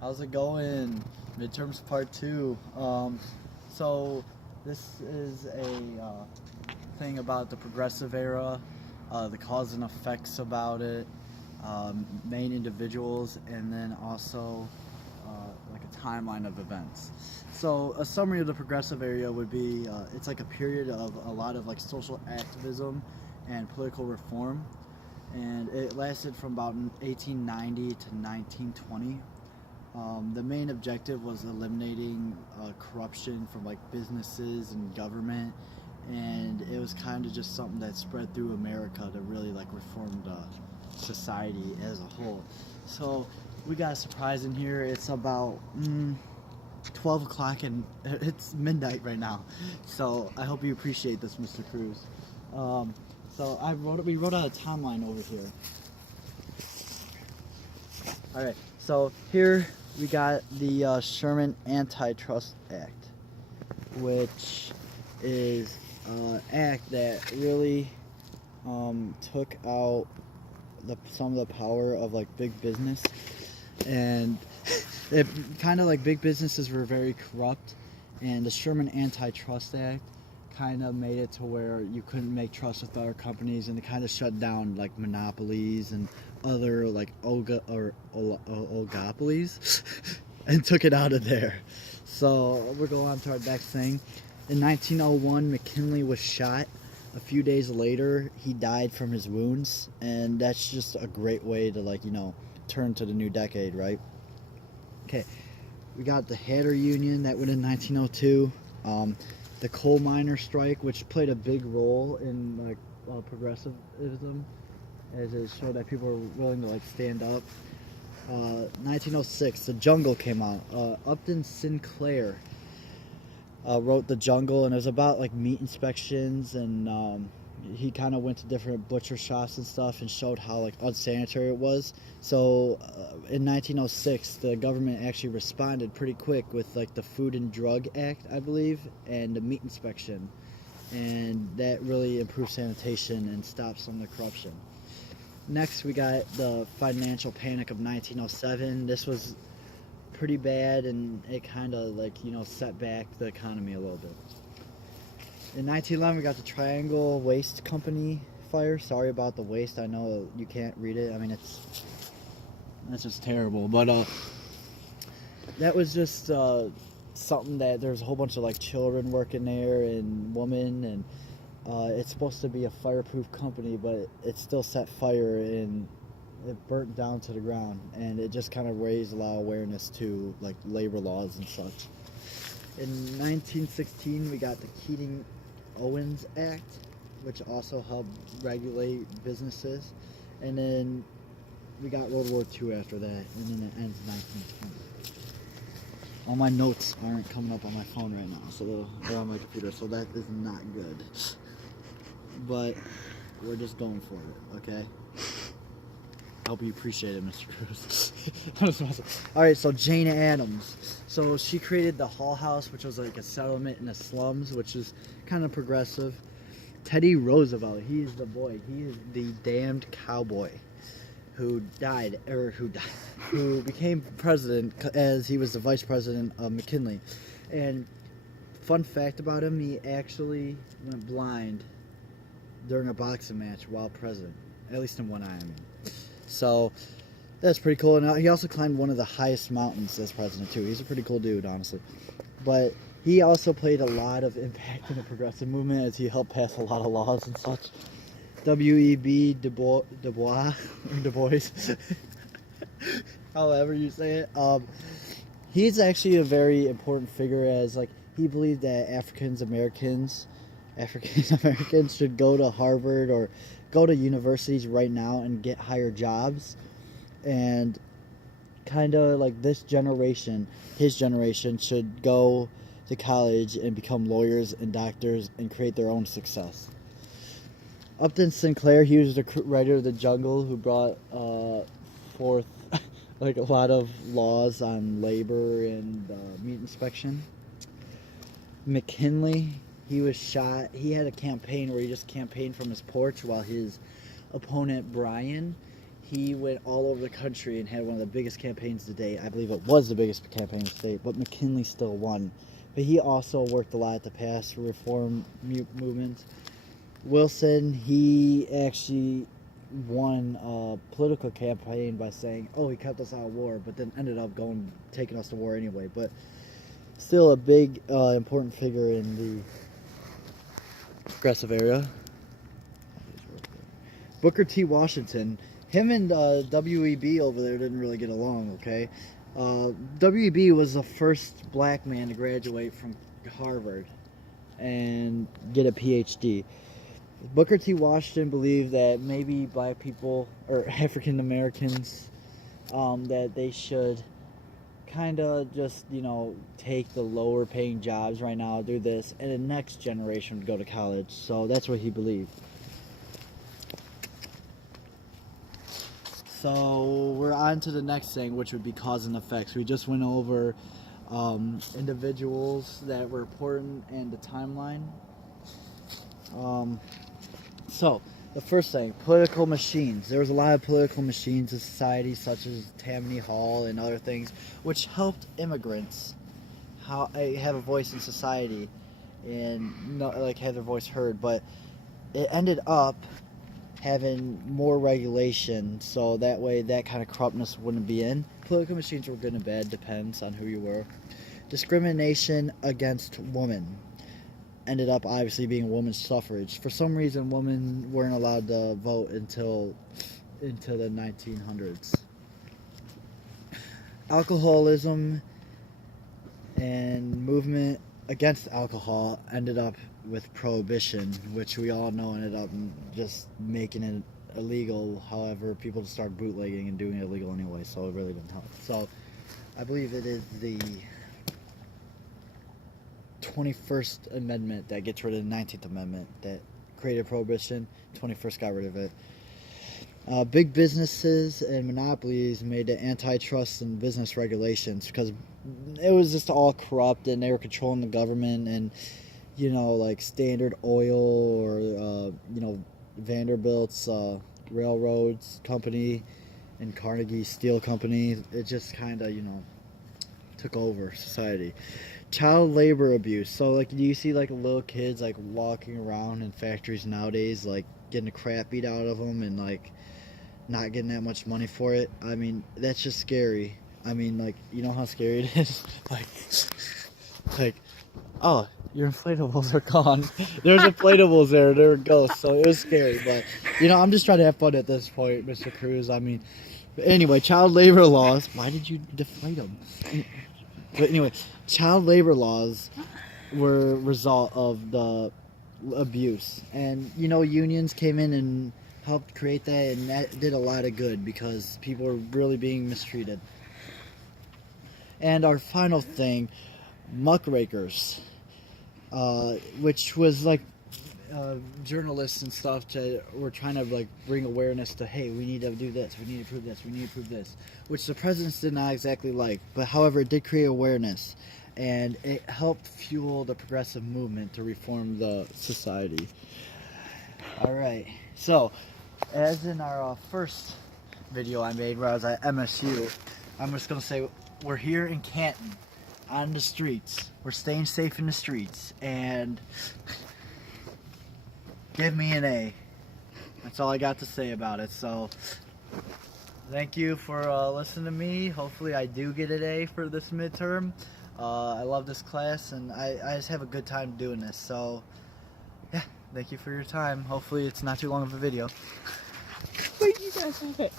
How's it going? Midterms part two. So this is a thing about the progressive era, the cause and effects about it, main individuals, and then also like a timeline of events. So a summary of the progressive era would be it's like a period of a lot of like social activism and political reform, and it lasted from about 1890 to 1920. The main objective was eliminating corruption from like businesses and government, and it was kind of just something that spread through America to really like reform the society as a whole. So we got a surprise in here. It's about 12 o'clock and it's midnight right now. So I hope you appreciate this, Mr. Cruz. So we wrote out a timeline over here. All right, so here we got the Sherman Antitrust Act, which is an act that really took out some of the power of like big business, and it kind of like big businesses were very corrupt, and the Sherman Antitrust Act kind of made it to where you couldn't make trust with other companies, and it kind of shut down like monopolies and other like oligopolies and took it out of there. So we're going on to our next thing. In 1901, McKinley was shot. A few days later, he died from his wounds, and that's just a great way to like turn to the new decade, right? Okay, we got the Hatter Union that went in 1902. The coal miner strike, which played a big role in like progressivism, as it showed that people were willing to like stand up. 1906, The Jungle came out. Upton Sinclair wrote The Jungle, and it was about like meat inspections, and he kind of went to different butcher shops and stuff and showed how like unsanitary it was. So in 1906, the government actually responded pretty quick with like the Food and Drug Act, I believe, and the meat inspection, and that really improved sanitation and stopped some of the corruption. Next, we got the financial panic of 1907. This was pretty bad, and it kind of like set back the economy a little bit. In 1911, we got the Triangle Waste Company fire. Sorry about the waste. I know you can't read it. I mean, that's just terrible. But that was just something that there's a whole bunch of like children working there and women, and it's supposed to be a fireproof company, but it still set fire and it burnt down to the ground, and it just kind of raised a lot of awareness to like labor laws and such. In 1916, we got the Keating-Owens Act, which also helped regulate businesses, and then we got World War II after that, and then it ends in 1920. All my notes aren't coming up on my phone right now, so they're on my computer, so that is not good. But we're just going for it, okay? I hope you appreciate it, Mr. Cruz. Alright, so Jane Addams. So she created the Hull House, which was like a settlement in the slums, which is kind of progressive. Teddy Roosevelt, he is the boy. He is the damned cowboy who became president as he was the vice president of McKinley. And fun fact about him, he actually went blind during a boxing match while president, at least in one eye, I mean. So that's pretty cool. And he also climbed one of the highest mountains as president too. He's a pretty cool dude, honestly. But he also played a lot of impact in the progressive movement as he helped pass a lot of laws and such. W.E.B. Du Bois, however you say it. He's actually a very important figure, as like he believed that African Americans should go to Harvard or go to universities right now and get higher jobs, and kind of like his generation should go to college and become lawyers and doctors and create their own success. Upton Sinclair, he was the writer of The Jungle, who brought forth like a lot of laws on labor and meat inspection. McKinley, he was shot. He had a campaign where he just campaigned from his porch, while his opponent Bryan, he went all over the country and had one of the biggest campaigns to date. I believe it was the biggest campaign to date, but McKinley still won. But he also worked a lot at the past reform movement. Wilson, he actually won a political campaign by saying, "Oh, he kept us out of war," but then ended up taking us to war anyway. But still a big, important figure in the progressive era. Booker T. Washington, him and W.E.B. over there didn't really get along. Okay, W.E.B. was the first black man to graduate from Harvard and get a PhD. Booker T. Washington believed that maybe black people or African Americans, that they should kind of just, take the lower paying jobs right now, do this, and the next generation would go to college. So that's what he believed. So we're on to the next thing, which would be cause and effects. We just went over individuals that were important and the timeline. So, the first thing, political machines. There was a lot of political machines in society, such as Tammany Hall and other things, which helped immigrants have a voice in society and have their voice heard. But it ended up having more regulation, so that way that kind of corruptness wouldn't be in. Political machines were good and bad, depends on who you were. Discrimination against women ended up obviously being women's suffrage. For some reason, women weren't allowed to vote until into the 1900s. Alcoholism and movement against alcohol ended up with prohibition, which we all know ended up just making it illegal. However, people just started bootlegging and doing it illegal anyway, so it really didn't help. So I believe it is the 21st Amendment that gets rid of the 19th Amendment that created prohibition. 21st got rid of it. Big businesses and monopolies made the antitrust and business regulations because it was just all corrupt and they were controlling the government, and like Standard Oil or Vanderbilt's railroads company and Carnegie Steel Company. It just kind of took over society. Child labor abuse. So like, do you see like little kids like walking around in factories nowadays, like getting the crap beat out of them and like not getting that much money for it? I mean, that's just scary. I mean, like, you know how scary it is? like, oh, your inflatables are gone. There's inflatables there. There were ghosts. So it was scary. But, I'm just trying to have fun at this point, Mr. Cruz. I mean, anyway, child labor laws. Why did you deflate them? But anyway, child labor laws were a result of the abuse. And, unions came in and helped create that, and that did a lot of good because people were really being mistreated. And our final thing, muckrakers, which was like journalists and stuff were trying to like bring awareness to, hey, we need to do this, we need to prove this, we need to prove this, which the presidents did not exactly like, but however it did create awareness and it helped fuel the progressive movement to reform the society. Alright, so as in our first video I made where I was at MSU, I'm just going to say we're here in Canton on the streets. We're staying safe in the streets, and give me an A. That's all I got to say about it. So thank you for listening to me. Hopefully I do get an A for this midterm. I love this class, and I just have a good time doing this. So yeah, thank you for your time. Hopefully it's not too long of a video. Wait, you guys have it.